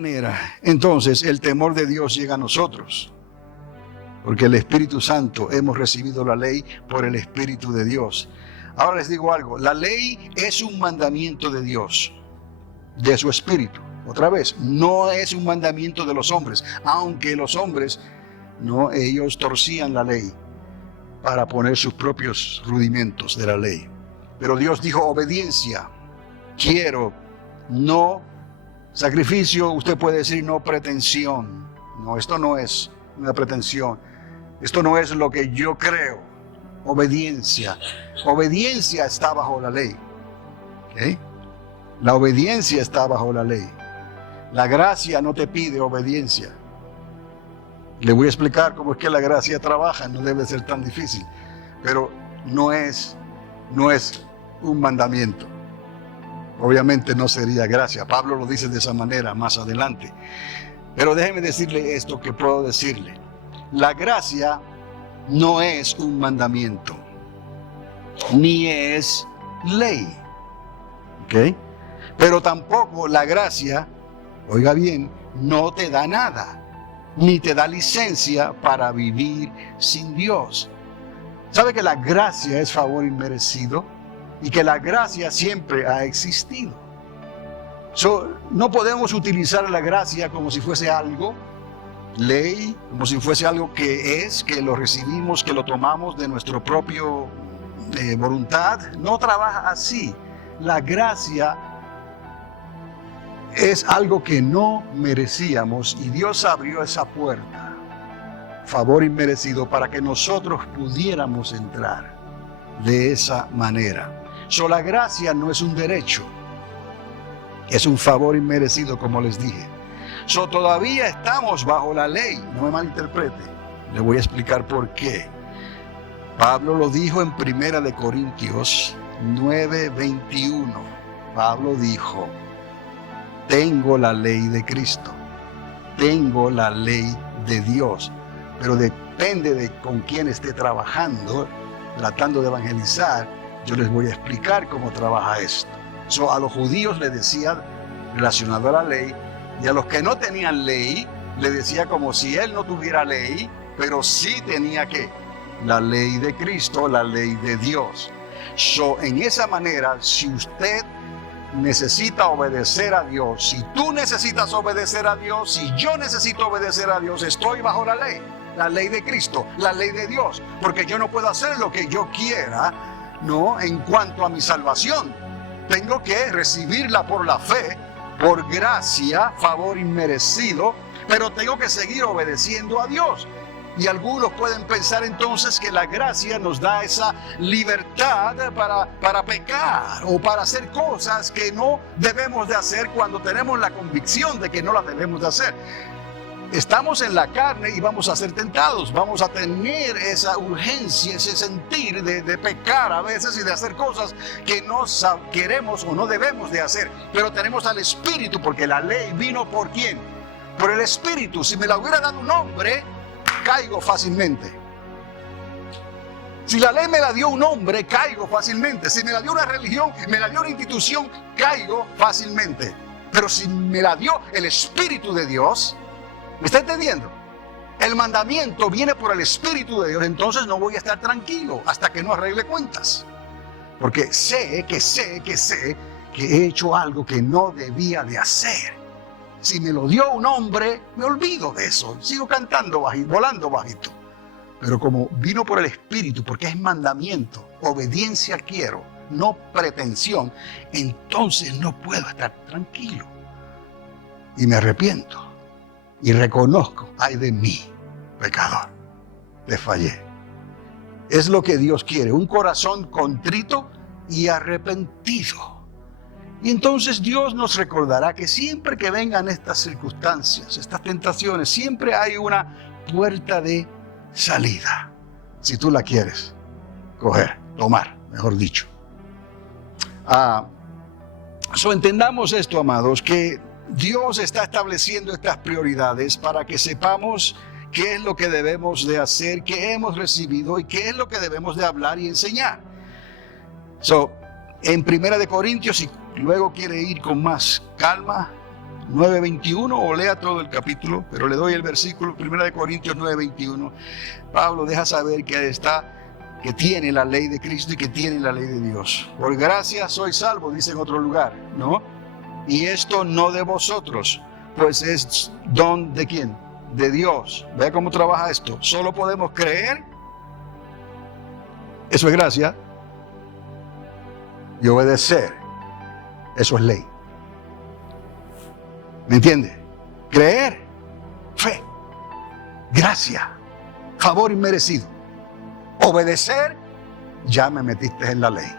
manera, entonces, el temor de Dios llega a nosotros. Porque el Espíritu Santo, hemos recibido la ley por el Espíritu de Dios. Ahora les digo algo, la ley es un mandamiento de Dios, de su Espíritu. Otra vez, no es un mandamiento de los hombres, aunque los hombres, no, ellos torcían la ley para poner sus propios rudimentos de la ley. Pero Dios dijo obediencia, quiero, no sacrificio, usted puede decir no pretensión. No, esto no es una pretensión. Esto no es lo que yo creo. Obediencia. Obediencia está bajo la ley. ¿Okay? La obediencia está bajo la ley. La gracia no te pide obediencia. Le voy a explicar cómo es que la gracia trabaja. No debe ser tan difícil. Pero no es un mandamiento. Obviamente no sería gracia. Pablo lo dice de esa manera más adelante. Pero déjeme decirle esto que puedo decirle. La gracia no es un mandamiento, ni es ley. ¿Ok? Pero tampoco la gracia, oiga bien, no te da nada, ni te da licencia para vivir sin Dios. ¿Sabe que la gracia es favor inmerecido? Y que la gracia siempre ha existido. No podemos utilizar la gracia como si fuese algo, ley, como si fuese algo que lo recibimos, que lo tomamos de nuestra propia voluntad. No trabaja así. La gracia es algo que no merecíamos y Dios abrió esa puerta, favor inmerecido, para que nosotros pudiéramos entrar de esa manera. La gracia no es un derecho, es un favor inmerecido, como les dije. Todavía estamos bajo la ley, no me malinterprete. Le voy a explicar por qué. Pablo lo dijo en 1 Corintios 9:21. Pablo dijo, tengo la ley de Cristo, tengo la ley de Dios, pero depende de con quién esté trabajando, tratando de evangelizar. Yo les voy a explicar cómo trabaja esto. A los judíos les decía relacionado a la ley, y a los que no tenían ley, le decía como si él no tuviera ley, pero sí tenía que la ley de Cristo, la ley de Dios. En esa manera, si usted necesita obedecer a Dios, si tú necesitas obedecer a Dios, si yo necesito obedecer a Dios, estoy bajo la ley de Cristo, la ley de Dios, porque yo no puedo hacer lo que yo quiera, no, en cuanto a mi salvación. Tengo que recibirla por la fe, por gracia, favor inmerecido, pero tengo que seguir obedeciendo a Dios. Y algunos pueden pensar entonces que la gracia nos da esa libertad para pecar o para hacer cosas que no debemos de hacer cuando tenemos la convicción de que no las debemos de hacer. Estamos en la carne y vamos a ser tentados, vamos a tener esa urgencia, ese sentir de pecar a veces y de hacer cosas que no queremos o no debemos de hacer. Pero tenemos al Espíritu, porque la ley vino ¿por quién? Por el Espíritu. Si me la hubiera dado un hombre, caigo fácilmente. Si la ley me la dio un hombre, caigo fácilmente. Si me la dio una religión, me la dio una institución, caigo fácilmente. Pero si me la dio el Espíritu de Dios, ¿me está entendiendo? El mandamiento viene por el Espíritu de Dios, entonces no voy a estar tranquilo hasta que no arregle cuentas. Porque sé que he hecho algo que no debía de hacer. Si me lo dio un hombre, me olvido de eso. Sigo cantando bajito, volando bajito. Pero como vino por el Espíritu, porque es mandamiento, obediencia quiero, no pretensión, entonces no puedo estar tranquilo. Y me arrepiento. Y reconozco, ay de mí, pecador, te fallé. Es lo que Dios quiere, un corazón contrito y arrepentido. Y entonces Dios nos recordará que siempre que vengan estas circunstancias, estas tentaciones, siempre hay una puerta de salida, si tú la quieres coger, tomar, mejor dicho. Entendamos esto, amados, que Dios está estableciendo estas prioridades para que sepamos qué es lo que debemos de hacer, qué hemos recibido y qué es lo que debemos de hablar y enseñar. En 1 Corintios, si luego quiere ir con más calma, 9:21, o lea todo el capítulo, pero le doy el versículo, 1 Corintios 9:21. Pablo deja saber que tiene la ley de Cristo y que tiene la ley de Dios. Por gracia soy salvo, dice en otro lugar, ¿no? Y esto no de vosotros, pues es don de ¿quién? De Dios. Vea cómo trabaja esto. Solo podemos creer, eso es gracia, y obedecer, eso es ley. ¿Me entiende? Creer, fe, gracia, favor inmerecido. Obedecer, ya me metiste en la ley.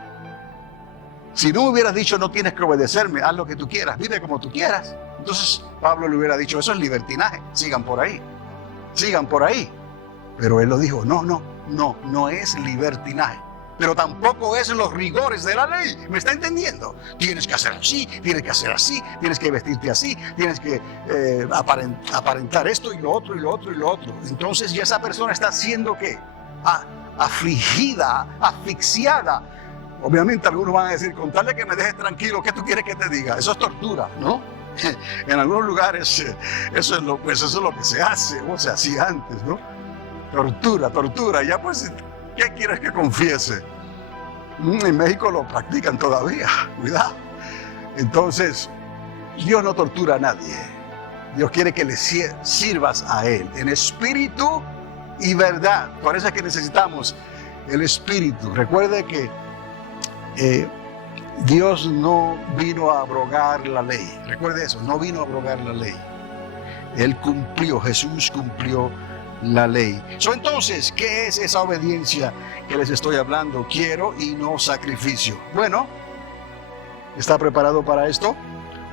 Si no me hubieras dicho no tienes que obedecerme, haz lo que tú quieras, vive como tú quieras. Entonces Pablo le hubiera dicho, eso es libertinaje, sigan por ahí. Pero él lo dijo, no es libertinaje. Pero tampoco es los rigores de la ley. ¿Me está entendiendo? Tienes que hacer así, tienes que hacer así, tienes que vestirte así, tienes que aparentar esto y lo otro y lo otro y lo otro. Entonces ya esa persona está siendo ¿qué? Afligida, asfixiada. Obviamente algunos van a decir, con tal de que me dejes tranquilo, ¿qué tú quieres que te diga? Eso es tortura, ¿no? En algunos lugares eso es lo que se hace, o se hacía antes, ¿no? Tortura, ya pues, ¿qué quieres que confiese? En México lo practican todavía, cuidado. Entonces, Dios no tortura a nadie. Dios quiere que le sirvas a Él en espíritu y verdad. Por eso es que necesitamos el espíritu. Recuerde que Dios no vino a abrogar la ley. Recuerde eso, no vino a abrogar la ley. Él cumplió, Jesús cumplió la ley. Entonces, ¿qué es esa obediencia que les estoy hablando? Quiero y no sacrificio. Bueno, ¿está preparado para esto?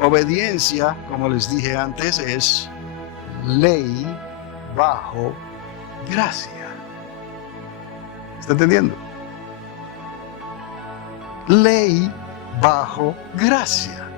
Obediencia, como les dije antes, es ley bajo gracia. ¿Está entendiendo? Ley bajo gracia.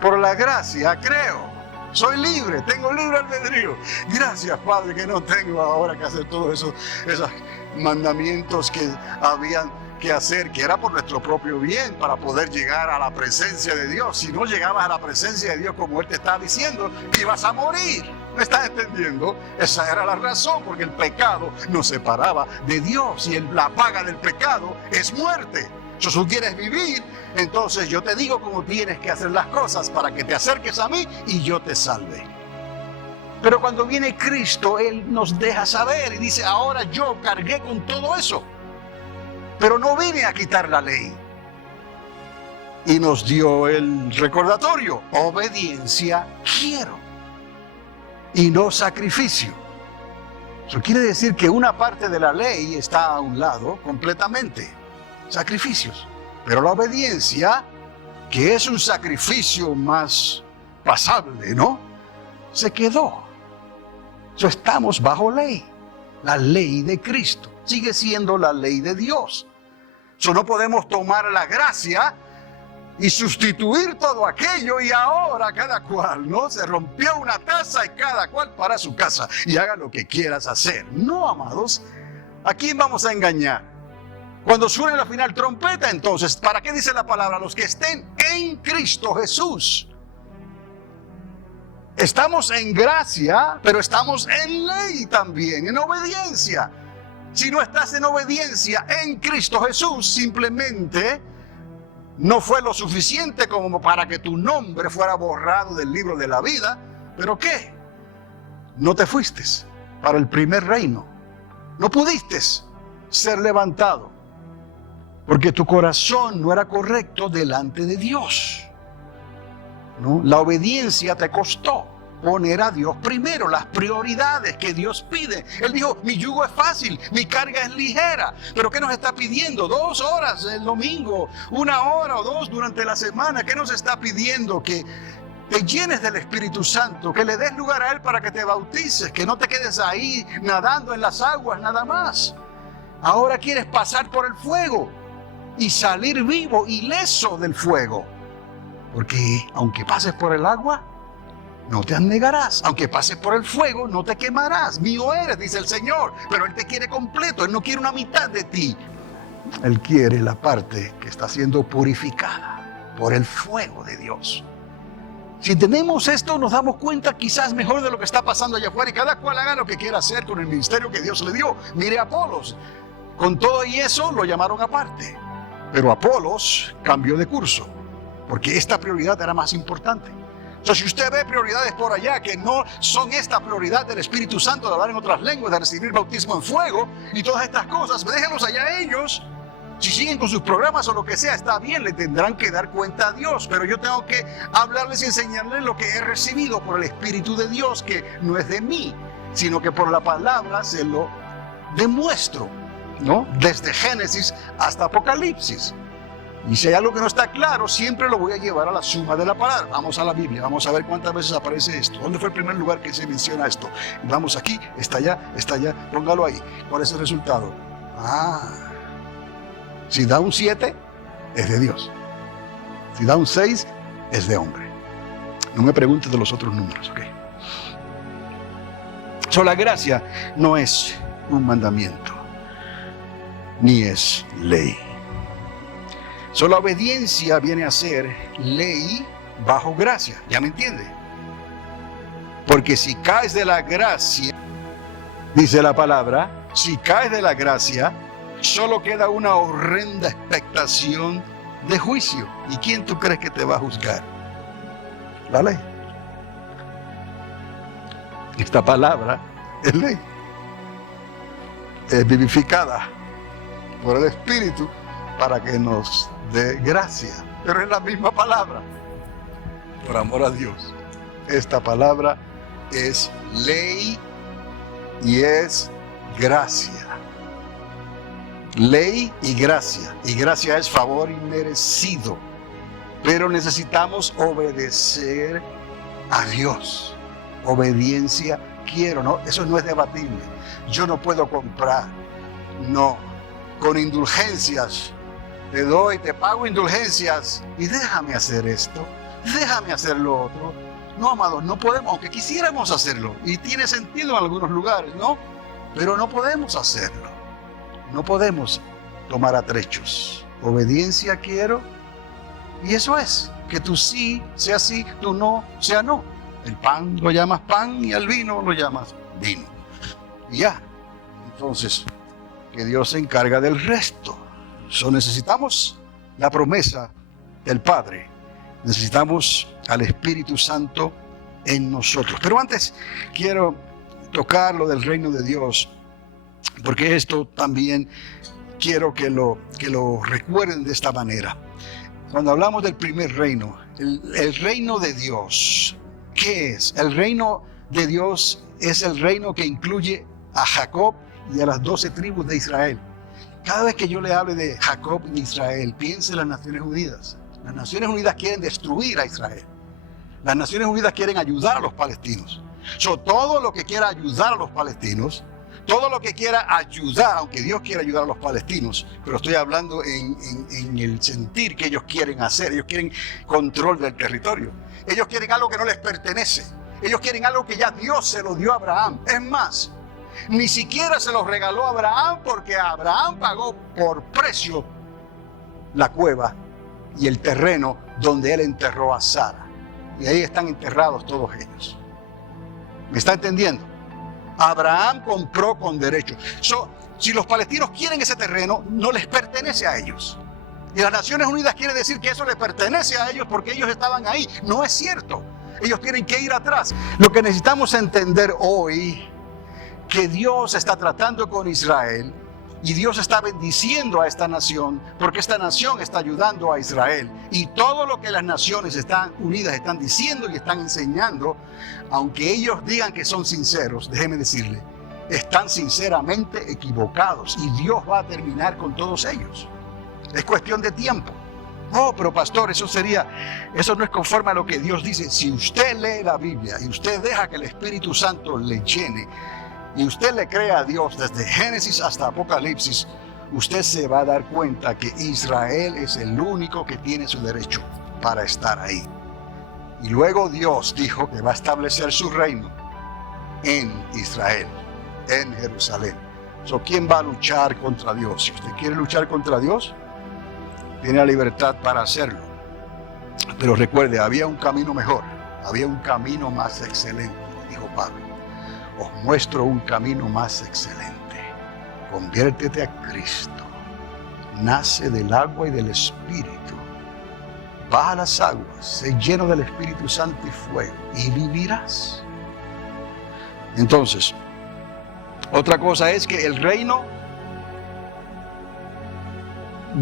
Por la gracia creo. Soy libre, tengo libre albedrío. Gracias, Padre, que no tengo ahora que hacer todos esos mandamientos que habían que hacer, que era por nuestro propio bien, para poder llegar a la presencia de Dios. Si no llegabas a la presencia de Dios como Él te está diciendo, ibas a morir. ¿Me estás entendiendo? Esa era la razón, porque el pecado nos separaba de Dios y la paga del pecado es muerte. Si tú quieres vivir, entonces yo te digo cómo tienes que hacer las cosas para que te acerques a mí y yo te salve. Pero cuando viene Cristo, Él nos deja saber y dice, ahora yo cargué con todo eso, pero no vine a quitar la ley. Y nos dio el recordatorio, obediencia quiero y no sacrificio. Eso quiere decir que una parte de la ley está a un lado completamente. Sacrificios, pero la obediencia, que es un sacrificio más pasable, ¿no? Se quedó. Estamos bajo ley, la ley de Cristo, sigue siendo la ley de Dios. No podemos tomar la gracia y sustituir todo aquello y ahora cada cual, ¿no? Se rompió una taza y cada cual para su casa y haga lo que quieras hacer. No, amados, ¿a quién vamos a engañar? Cuando suene la final trompeta, entonces, ¿para qué dice la palabra? Los que estén en Cristo Jesús. Estamos en gracia, pero estamos en ley también, en obediencia. Si no estás en obediencia en Cristo Jesús, simplemente no fue lo suficiente como para que tu nombre fuera borrado del libro de la vida. ¿Pero qué? No te fuiste para el primer reino. No pudiste ser levantado. Porque tu corazón no era correcto delante de Dios, ¿no? La obediencia te costó poner a Dios primero, las prioridades que Dios pide. Él dijo, mi yugo es fácil, mi carga es ligera. ¿Pero qué nos está pidiendo? 2 horas el domingo, 1 hora o 2 durante la semana. ¿Qué nos está pidiendo? Que te llenes del Espíritu Santo, que le des lugar a Él para que te bautices, que no te quedes ahí nadando en las aguas nada más. Ahora quieres pasar por el fuego y salir vivo, ileso del fuego. Porque aunque pases por el agua, no te anegarás. Aunque pases por el fuego, no te quemarás. Mío eres, dice el Señor. Pero Él te quiere completo. Él no quiere una mitad de ti. Él quiere la parte que está siendo purificada por el fuego de Dios. Si entendemos esto, nos damos cuenta quizás mejor de lo que está pasando allá afuera y cada cual haga lo que quiera hacer con el ministerio que Dios le dio. Mire a Apolos, con todo y eso lo llamaron aparte, pero Apolos cambió de curso, porque esta prioridad era más importante. Entonces, si usted ve prioridades por allá que no son esta prioridad del Espíritu Santo, de hablar en otras lenguas, de recibir bautismo en fuego y todas estas cosas, déjenlos allá a ellos. Si siguen con sus programas o lo que sea, está bien, le tendrán que dar cuenta a Dios. Pero yo tengo que hablarles y enseñarles lo que he recibido por el Espíritu de Dios, que no es de mí, sino que por la palabra se lo demuestro, ¿no? Desde Génesis hasta Apocalipsis. Y si hay algo que no está claro, siempre lo voy a llevar a la suma de la palabra. Vamos a la Biblia, vamos a ver cuántas veces aparece esto. ¿Dónde fue el primer lugar que se menciona esto? Vamos aquí, está allá, póngalo ahí. ¿Cuál es el resultado? Si da un 7, es de Dios. Si da un 6, es de hombre. No me preguntes de los otros números, ¿ok? La gracia no es un mandamiento, ni es ley. La obediencia viene a ser ley bajo gracia. ¿Ya me entiende? Porque si caes de la gracia, dice la palabra, si caes de la gracia, solo queda una horrenda expectación de juicio. ¿Y quién tú crees que te va a juzgar? La ley. Esta palabra es ley. Es vivificada por el Espíritu para que nos dé gracia. Pero es la misma palabra. Por amor a Dios. Esta palabra es ley y es gracia. Ley y gracia. Y gracia es favor inmerecido. Pero necesitamos obedecer a Dios. Obediencia quiero, ¿no? Eso no es debatible. Yo no puedo comprar. No. Con indulgencias. Te doy, te pago indulgencias. Y déjame hacer esto. Déjame hacer lo otro. No, amados, no podemos, aunque quisiéramos hacerlo. Y tiene sentido en algunos lugares, ¿no? Pero no podemos hacerlo. No podemos tomar atrechos. Obediencia quiero. Y eso es, que tu sí sea sí, tu no sea no. El pan lo llamas pan y al vino lo llamas vino. Y ya. Entonces, que Dios se encarga del resto. Necesitamos la promesa del Padre. Necesitamos al Espíritu Santo en nosotros. Pero antes quiero tocar lo del reino de Dios, porque esto también quiero que lo recuerden de esta manera. Cuando hablamos del primer reino, el reino de Dios, ¿qué es? El reino de Dios es el reino que incluye a Jacob y a las 12 tribus de Israel. Cada vez que yo le hable de Jacob y Israel, piense en las Naciones Unidas. Las Naciones Unidas quieren destruir a Israel. Las Naciones Unidas quieren ayudar a los palestinos. Todo lo que quiera ayudar a los palestinos, todo lo que quiera ayudar, aunque Dios quiera ayudar a los palestinos, pero estoy hablando en el sentir que ellos quieren hacer. Ellos quieren control del territorio. Ellos quieren algo que no les pertenece. Ellos quieren algo que ya Dios se lo dio a Abraham. Es más, ni siquiera se los regaló a Abraham, porque Abraham pagó por precio la cueva y el terreno donde él enterró a Sara. Y ahí están enterrados todos ellos. ¿Me está entendiendo? Abraham compró con derecho. Si los palestinos quieren ese terreno, no les pertenece a ellos. Y las Naciones Unidas quiere decir que eso les pertenece a ellos porque ellos estaban ahí. No es cierto. Ellos tienen que ir atrás. Lo que necesitamos entender hoy, que Dios está tratando con Israel y Dios está bendiciendo a esta nación porque esta nación está ayudando a Israel. Y todo lo que las naciones unidas están diciendo y están enseñando, aunque ellos digan que son sinceros, déjeme decirle, están sinceramente equivocados y Dios va a terminar con todos ellos. Es cuestión de tiempo. Oh, pero pastor, eso no es conforme a lo que Dios dice. Si usted lee la Biblia y usted deja que el Espíritu Santo le llene y usted le cree a Dios desde Génesis hasta Apocalipsis, usted se va a dar cuenta que Israel es el único que tiene su derecho para estar ahí. Y luego Dios dijo que va a establecer su reino en Israel, en Jerusalén. ¿Quién va a luchar contra Dios? Si usted quiere luchar contra Dios, tiene la libertad para hacerlo. Pero recuerde, había un camino mejor. Había un camino más excelente, dijo Pablo. Os muestro un camino más excelente. Conviértete a Cristo. Nace del agua y del Espíritu. Baja a las aguas, sé lleno del Espíritu Santo y fuego, y vivirás. Entonces, otra cosa es que el reino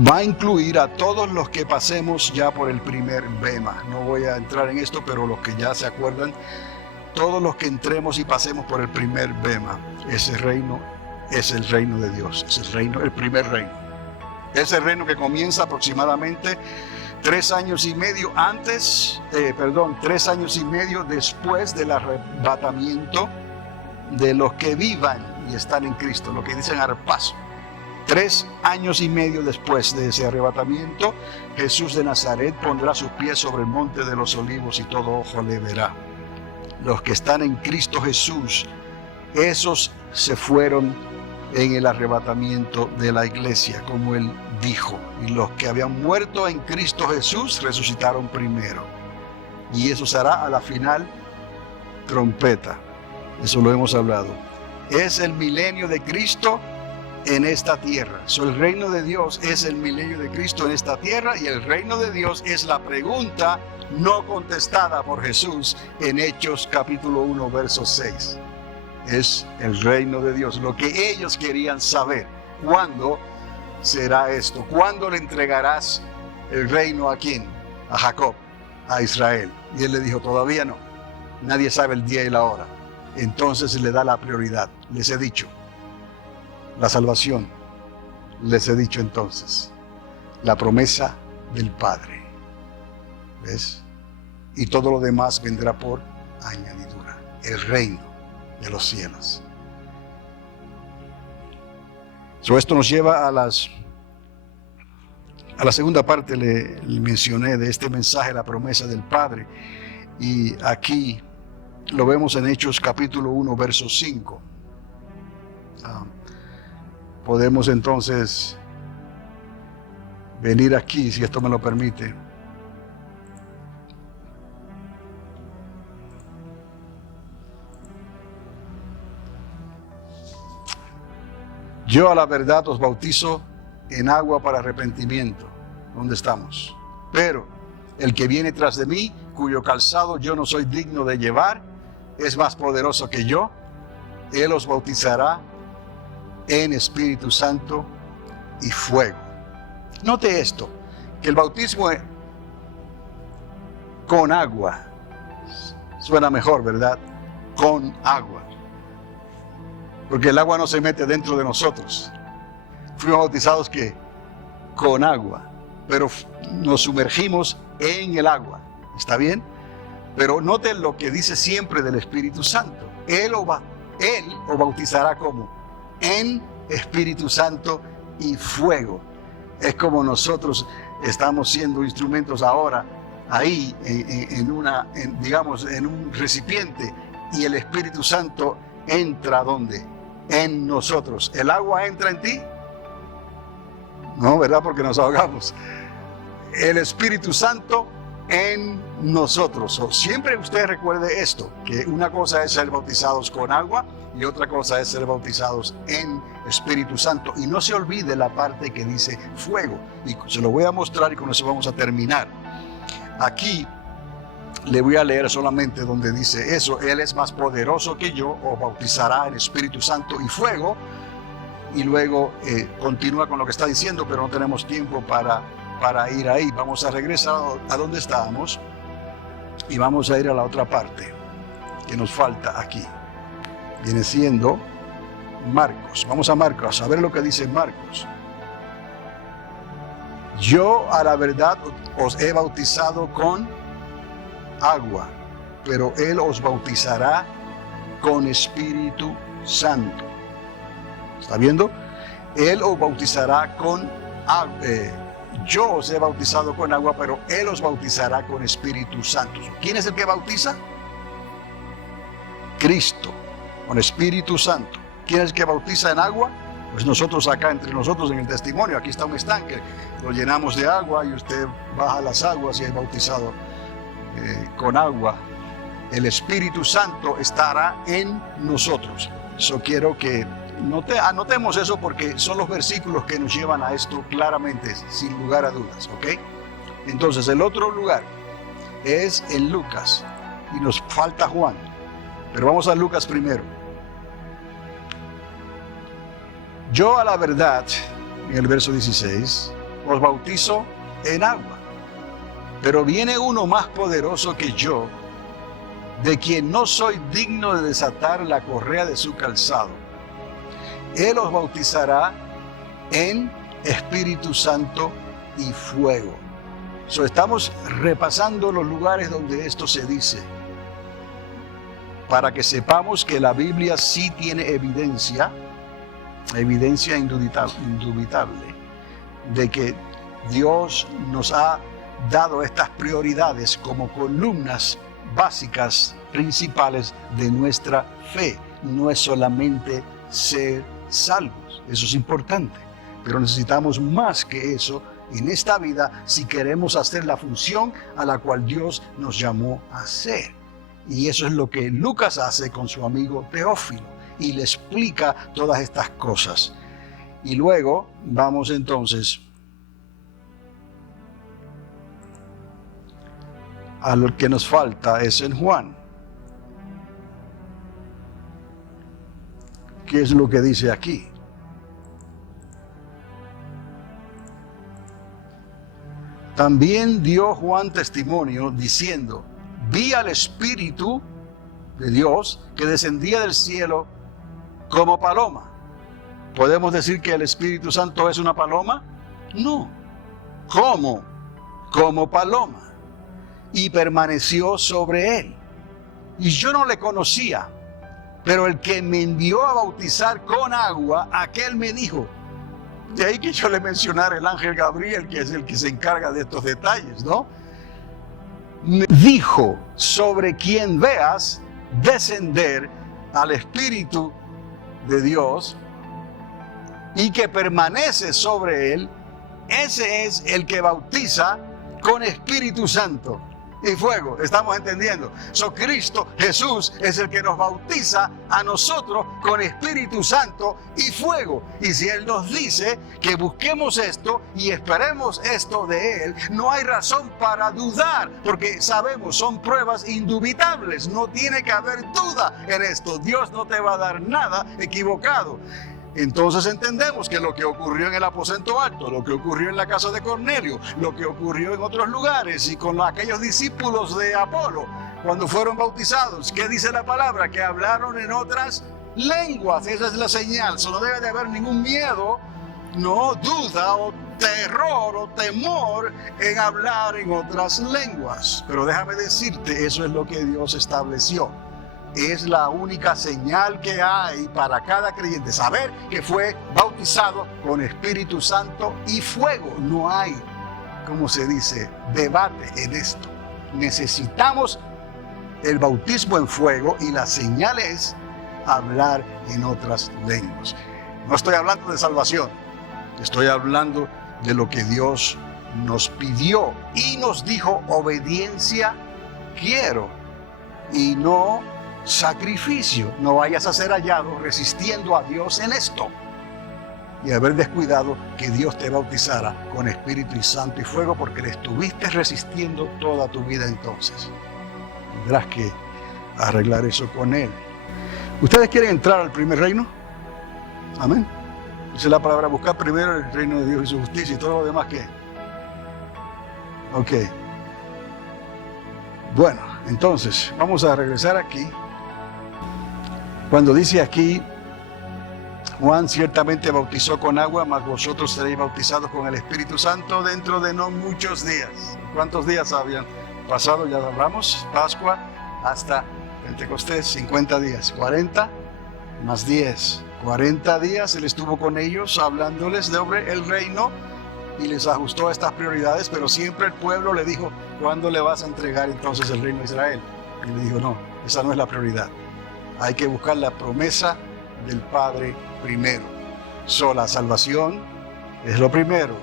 va a incluir a todos los que pasemos ya por el primer bema. No voy a entrar en esto, pero los que ya se acuerdan, todos los que entremos y pasemos por el primer bema, ese reino es el reino de Dios, es el reino, el primer reino. Es el reino que comienza aproximadamente 3 años y medio después del arrebatamiento de los que vivan y están en Cristo, lo que dicen arpazo. 3 años y medio después de ese arrebatamiento, Jesús de Nazaret pondrá sus pies sobre el monte de los olivos y todo ojo le verá. Los que están en Cristo Jesús, esos se fueron en el arrebatamiento de la iglesia, como él dijo. Y los que habían muerto en Cristo Jesús resucitaron primero. Y eso será a la final trompeta. Eso lo hemos hablado. Es el milenio de Cristo en esta tierra. El reino de Dios es el milenio de Cristo en esta tierra, y el reino de Dios es la pregunta no contestada por Jesús en Hechos capítulo 1, verso 6. Es el reino de Dios, lo que ellos querían saber. ¿Cuándo será esto? ¿Cuándo le entregarás el reino a quién? A Jacob, a Israel. Y él le dijo, todavía no. Nadie sabe el día y la hora. Entonces le da la prioridad. Les he dicho, la salvación, les he dicho entonces, la promesa del Padre. ¿Ves? Y todo lo demás vendrá por añadidura. El reino de los cielos. Esto nos lleva a la segunda parte, le mencioné, de este mensaje, la promesa del Padre. Y aquí lo vemos en Hechos capítulo 1, verso 5. Podemos entonces venir aquí, si esto me lo permite. Yo a la verdad os bautizo en agua para arrepentimiento. ¿Dónde estamos? Pero el que viene tras de mí, cuyo calzado yo no soy digno de llevar, es más poderoso que yo. Él os bautizará en Espíritu Santo y fuego. Note esto, que el bautismo con agua suena mejor, ¿verdad? Con agua. Porque el agua no se mete dentro de nosotros. Fuimos bautizados con agua, pero nos sumergimos en el agua. ¿Está bien? Pero noten lo que dice siempre del Espíritu Santo. Él os bautizará ¿cómo? En Espíritu Santo y fuego. Es como nosotros estamos siendo instrumentos ahora ahí en un recipiente, y el Espíritu Santo entra ¿dónde? En nosotros. ¿El agua entra en ti? No, ¿verdad? Porque nos ahogamos. El Espíritu Santo en nosotros. Siempre usted recuerde esto, que una cosa es ser bautizados con agua y otra cosa es ser bautizados en Espíritu Santo. Y no se olvide la parte que dice fuego. Y se lo voy a mostrar y con eso vamos a terminar. Aquí le voy a leer solamente donde dice eso. Él es más poderoso que yo, os bautizará en Espíritu Santo y fuego. Y luego continúa con lo que está diciendo, pero no tenemos tiempo para ir ahí. Vamos a regresar a donde estábamos y vamos a ir a la otra parte que nos falta aquí. Viene siendo Marcos. Vamos a Marcos, a ver lo que dice Marcos. Yo a la verdad os he bautizado con agua, pero Él os bautizará con Espíritu Santo. ¿Está viendo? Él os bautizará con agua. Yo os he bautizado con agua, pero Él os bautizará con Espíritu Santo. ¿Quién es el que bautiza? Cristo, con Espíritu Santo. ¿Quién es el que bautiza en agua? Pues nosotros acá, entre nosotros en el testimonio. Aquí está un estanque, lo llenamos de agua y usted baja las aguas y es bautizado con agua el Espíritu Santo estará en nosotros. Yo quiero que anotemos eso porque son los versículos que nos llevan a esto claramente, sin lugar a dudas, ¿ok? Entonces, el otro lugar es en Lucas y nos falta Juan, pero vamos a Lucas primero. Yo a la verdad, en el verso 16, os bautizo en agua, pero viene uno más poderoso que yo, de quien no soy digno de desatar la correa de su calzado. Él os bautizará en Espíritu Santo y fuego. Estamos repasando los lugares donde esto se dice, para que sepamos que la Biblia sí tiene evidencia indubitable, de que Dios nos ha dado estas prioridades como columnas básicas, principales de nuestra fe. No es solamente ser salvos, eso es importante, pero necesitamos más que eso en esta vida si queremos hacer la función a la cual Dios nos llamó a hacer. Y eso es lo que Lucas hace con su amigo Teófilo y le explica todas estas cosas. Y luego vamos entonces a lo que nos falta, es en Juan. ¿Qué es lo que dice aquí? También dio Juan testimonio diciendo: vi al Espíritu de Dios que descendía del cielo como paloma. ¿Podemos decir que el Espíritu Santo es una paloma? No. ¿Cómo? Como paloma. Y permaneció sobre él. Y yo no le conocía, pero el que me envió a bautizar con agua, aquel me dijo. De ahí que yo le mencionara el ángel Gabriel, que es el que se encarga de estos detalles, ¿no? Me dijo: sobre quien veas descender al Espíritu de Dios y que permanece sobre él, ese es el que bautiza con Espíritu Santo y fuego. ¿Estamos entendiendo? Cristo Jesús es el que nos bautiza a nosotros con Espíritu Santo y fuego. Y si Él nos dice que busquemos esto y esperemos esto de Él, no hay razón para dudar, porque sabemos, son pruebas indubitables. No tiene que haber duda en esto. Dios no te va a dar nada equivocado. Entonces entendemos que lo que ocurrió en el aposento alto, lo que ocurrió en la casa de Cornelio, lo que ocurrió en otros lugares y con aquellos discípulos de Apolo, cuando fueron bautizados, ¿qué dice la palabra? Que hablaron en otras lenguas. Esa es la señal. No debe de haber ningún miedo, no duda o terror o temor en hablar en otras lenguas. Pero déjame decirte, eso es lo que Dios estableció. Es la única señal que hay para cada creyente, saber que fue bautizado con Espíritu Santo y fuego. No hay, como se dice, debate en esto. Necesitamos el bautismo en fuego y la señal es hablar en otras lenguas. No estoy hablando de salvación, estoy hablando de lo que Dios nos pidió y nos dijo: obediencia quiero y no sacrificio. No vayas a ser hallado resistiendo a Dios en esto y haber descuidado que Dios te bautizara con Espíritu Santo y fuego, porque le estuviste resistiendo toda tu vida. Entonces tendrás que arreglar eso con Él. ¿Ustedes quieren entrar al primer reino? Amén. Dice la palabra: buscar primero el reino de Dios y su justicia, y todo lo demás, ¿qué? Ok. Bueno, entonces vamos a regresar aquí. Cuando dice aquí: Juan ciertamente bautizó con agua, mas vosotros seréis bautizados con el Espíritu Santo dentro de no muchos días. ¿Cuántos días habían pasado? Ya hablamos. Pascua hasta Pentecostés, 50 días. 40 más 10. 40 días Él estuvo con ellos hablándoles sobre el reino y les ajustó estas prioridades, pero siempre el pueblo le dijo: ¿cuándo le vas a entregar entonces el reino a Israel? Y le dijo: no, esa no es la prioridad. Hay que buscar la promesa del Padre primero. La salvación es lo primero.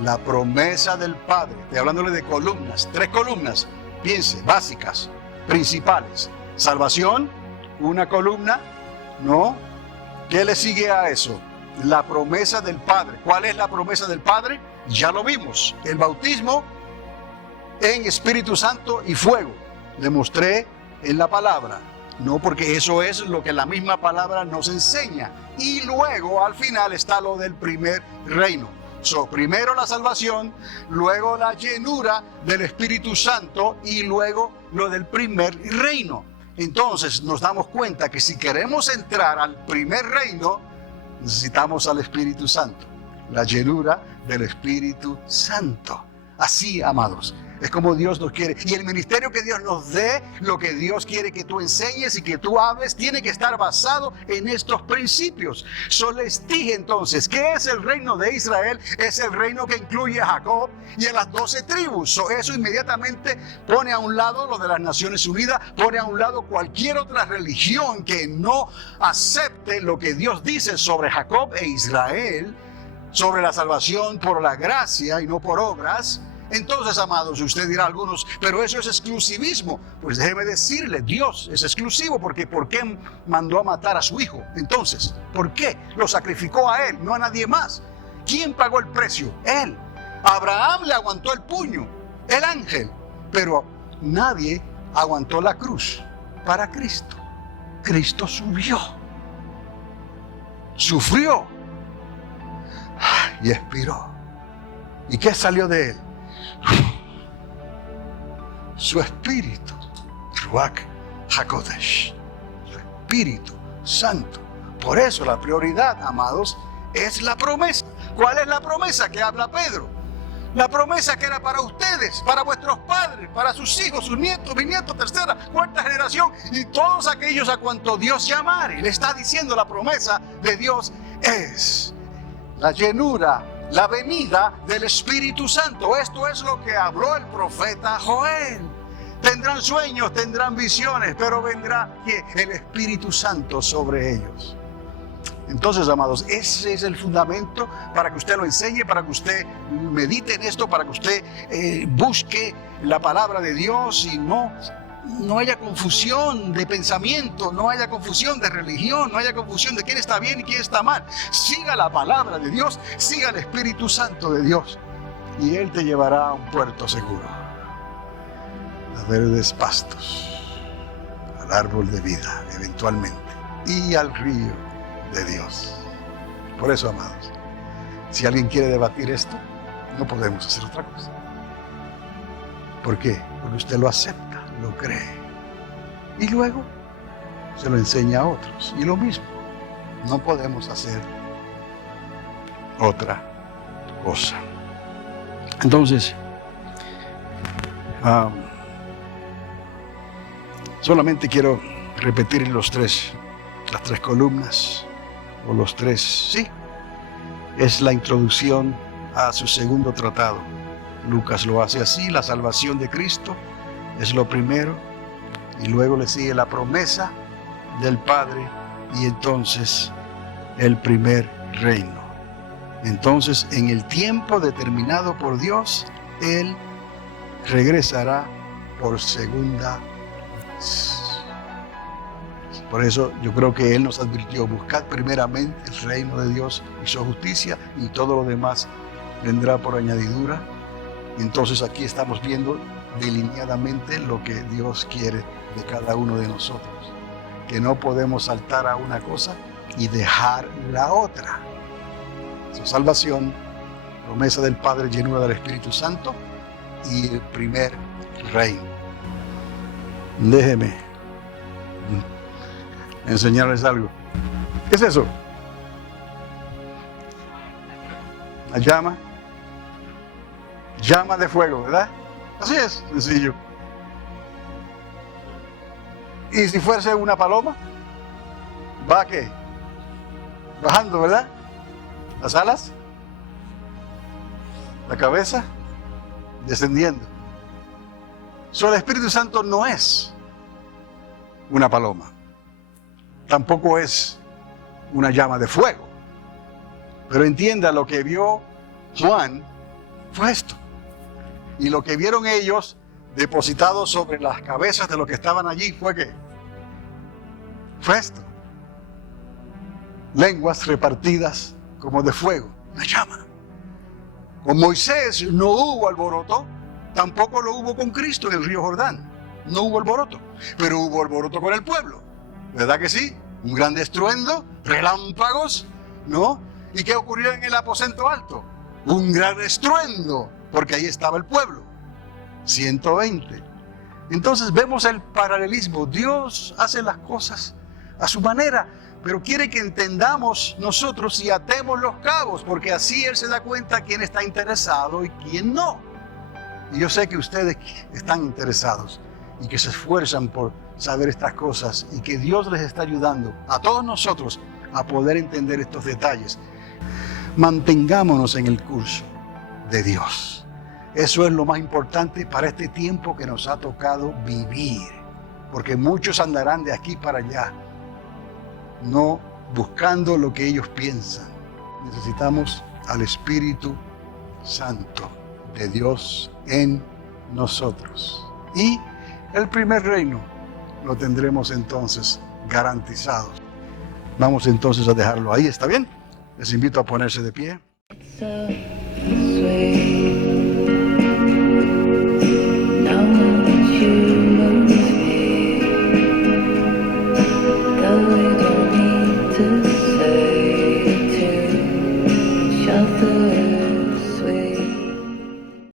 La promesa del Padre. Estoy hablándole de columnas, 3 columnas, piense, básicas. principales. Salvación, una columna, ¿no? ¿Qué le sigue a eso? La promesa del Padre. ¿Cuál es la promesa del Padre? Ya lo vimos. El bautismo en Espíritu Santo y fuego. Le mostré en la palabra. No, porque eso es lo que la misma palabra nos enseña. Y luego al final está lo del primer reino. Primero la salvación, luego la llenura del Espíritu Santo y luego lo del primer reino. Entonces nos damos cuenta que si queremos entrar al primer reino, necesitamos al Espíritu Santo, la llenura del Espíritu Santo. Así, amados, es como Dios nos quiere. Y el ministerio que Dios nos dé, lo que Dios quiere que tú enseñes y que tú hables, tiene que estar basado en estos principios. Les dije entonces, ¿qué es el reino de Israel? Es el reino que incluye a Jacob y a las 12 tribus. Eso inmediatamente pone a un lado lo de las Naciones Unidas, pone a un lado cualquier otra religión que no acepte lo que Dios dice sobre Jacob e Israel, sobre la salvación por la gracia y no por obras. Entonces, amados, usted dirá a algunos, pero eso es exclusivismo. Pues déjeme decirle, Dios es exclusivo porque ¿por qué mandó a matar a su hijo? Entonces, ¿por qué? Lo sacrificó a él, no a nadie más. ¿Quién pagó el precio? Él. Abraham le aguantó el puño, el ángel, pero nadie aguantó la cruz para Cristo. Cristo subió, sufrió y expiró. ¿Y qué salió de él? Su espíritu, Ruach HaKodesh, su Espíritu Santo. Por eso la prioridad, amados, es la promesa. ¿Cuál es la promesa que habla Pedro? La promesa que era para ustedes, para vuestros padres, para sus hijos, sus nietos, bisnietos, tercera, cuarta generación y todos aquellos a cuanto Dios llamare. Le está diciendo la promesa de Dios es la llenura, la venida del Espíritu Santo. Esto es lo que habló el profeta Joel. Tendrán sueños, tendrán visiones, pero vendrá el Espíritu Santo sobre ellos. Entonces, amados, ese es el fundamento para que usted lo enseñe, para que usted medite en esto, para que usted busque la palabra de Dios y no haya confusión de pensamiento, no haya confusión de religión, no haya confusión de quién está bien y quién está mal. Siga la palabra de Dios, siga el Espíritu Santo de Dios y Él te llevará a un puerto seguro, a verdes pastos, al árbol de vida eventualmente y al río de Dios. Por eso, amados, si alguien quiere debatir esto, no podemos hacer otra cosa. ¿Por qué? Porque usted lo acepta, lo cree y luego se lo enseña a otros. Y lo mismo, no podemos hacer otra cosa. Entonces, solamente quiero repetir las tres columnas o los tres, sí, es la introducción a su segundo tratado. Lucas lo hace así: la salvación de Cristo es lo primero y luego le sigue la promesa del Padre y entonces el primer reino. Entonces, en el tiempo determinado por Dios, Él regresará por segunda vez. Por eso yo creo que Él nos advirtió: buscad primeramente el reino de Dios y su justicia, y todo lo demás vendrá por añadidura. Entonces aquí estamos viendo delineadamente lo que Dios quiere de cada uno de nosotros, que no podemos saltar a una cosa y dejar la otra. Su salvación, promesa del Padre, llenura del Espíritu Santo y el primer reino. Déjeme enseñarles algo. ¿Qué es eso? La llama de fuego, ¿verdad? Así es, sencillo. ¿Y si fuese una paloma? ¿Va a qué? Bajando, ¿verdad? Las alas, la cabeza, descendiendo. El Espíritu Santo no es una paloma, tampoco es una llama de fuego. Pero entienda, lo que vio Juan fue esto. Y lo que vieron ellos depositado sobre las cabezas de los que estaban allí fue ¿qué? Fue esto. Lenguas repartidas como de fuego, una llama. Con Moisés no hubo alboroto, tampoco lo hubo con Cristo en el río Jordán. No hubo alboroto, pero hubo alboroto con el pueblo. ¿Verdad que sí? Un gran estruendo, relámpagos, ¿no? ¿Y qué ocurrió en el aposento alto? Un gran estruendo, porque ahí estaba el pueblo. 120. Entonces vemos el paralelismo. Dios hace las cosas a su manera, pero quiere que entendamos nosotros y atemos los cabos, porque así Él se da cuenta quién está interesado y quién no. Y yo sé que ustedes están interesados y que se esfuerzan por saber estas cosas y que Dios les está ayudando a todos nosotros a poder entender estos detalles. Mantengámonos en el curso de Dios. Eso es lo más importante para este tiempo que nos ha tocado vivir, porque muchos andarán de aquí para allá, no buscando lo que ellos piensan. Necesitamos al Espíritu Santo de Dios en nosotros. Y el primer reino lo tendremos entonces garantizado. Vamos entonces a dejarlo ahí, ¿está bien? Les invito a ponerse de pie.